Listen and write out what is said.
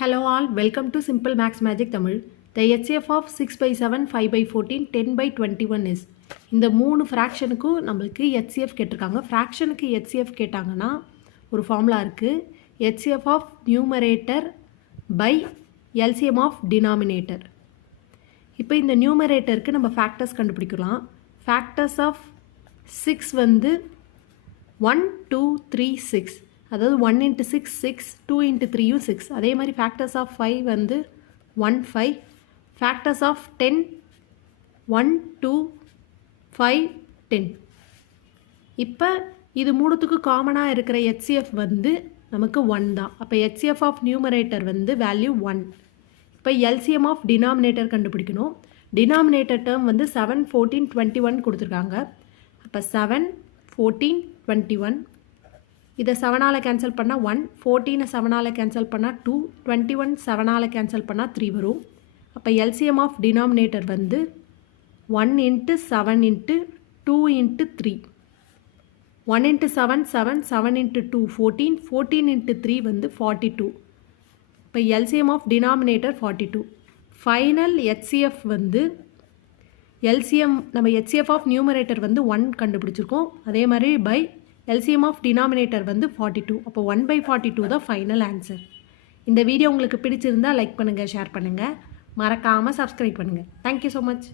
Hello all, welcome to Simple Max Magic Tamil. The HCF of 6 by 7, 5 by 14, 10 by 21 is. இந்த மூணு ஃப்ராக்ஷனுக்கும் நம்மளுக்கு HCF கேட்டிருக்காங்க. ஃப்ராக்ஷனுக்கு HCF கேட்டாங்கன்னா ஒரு ஃபார்முலா இருக்குது. HCF of numerator by LCM of denominator. இப்போ இந்த நியூமரேட்டருக்கு நம்ம ஃபேக்டர்ஸ் கண்டுபிடிக்கலாம். ஃபேக்டர்ஸ் ஆஃப் 6 வந்து 1, 2, 3, 6. அதாவது 1 into 6 6, 2 into 3 6. அதே மாதிரி ஃபேக்டர்ஸ் ஆஃப் 5 வந்து 1 5, ஃபேக்டர்ஸ் ஆஃப் 10 1 2 5 10. இப்போ இது மூணுத்துக்கு காமனாக இருக்கிற HCF வந்து நமக்கு 1 தான். அப்போ HCF ஆஃப் நியூமரேட்டர் வந்து வேல்யூ 1. இப்போ LCM ஆஃப் டினாமினேட்டர் கண்டுபிடிக்கணும். டினாமினேட்டர் டேர்ம் வந்து 7 14 21 கொடுத்துருக்காங்க. அப்போ 7 14 21. இதை 7ஆல் கேன்சல் பண்ணால் 1, 14 7ஆல் கேன்சல் பண்ணால் 2, 21 7ஆல் கேன்சல் பண்ணால் 3 வரும். அப்போ LCM ஆஃப் டினாமினேட்டர் வந்து 1 into 7 into 2 into 3. 1 into 7 7, 7 into 2 14, 14 into 3 வந்து 42. இப்போ LCM of denominator 42. Final HCF வந்து LCM நம்ம HCF ஆஃப் நியூமரேட்டர் வந்து 1 கண்டுபிடிச்சிருக்கோம். அதே மாதிரி பை LCM ஆஃப் டினாமினேட்டர் வந்து 42. அப்போ 1/42 தான் ஃபைனல் ஆன்சர். இந்த வீடியோ உங்களுக்கு பிடிச்சிருந்தால் லைக் பண்ணுங்கள், ஷேர் பண்ணுங்கள், மறக்காமல் சப்ஸ்கிரைப் பண்ணுங்கள். Thank you so much.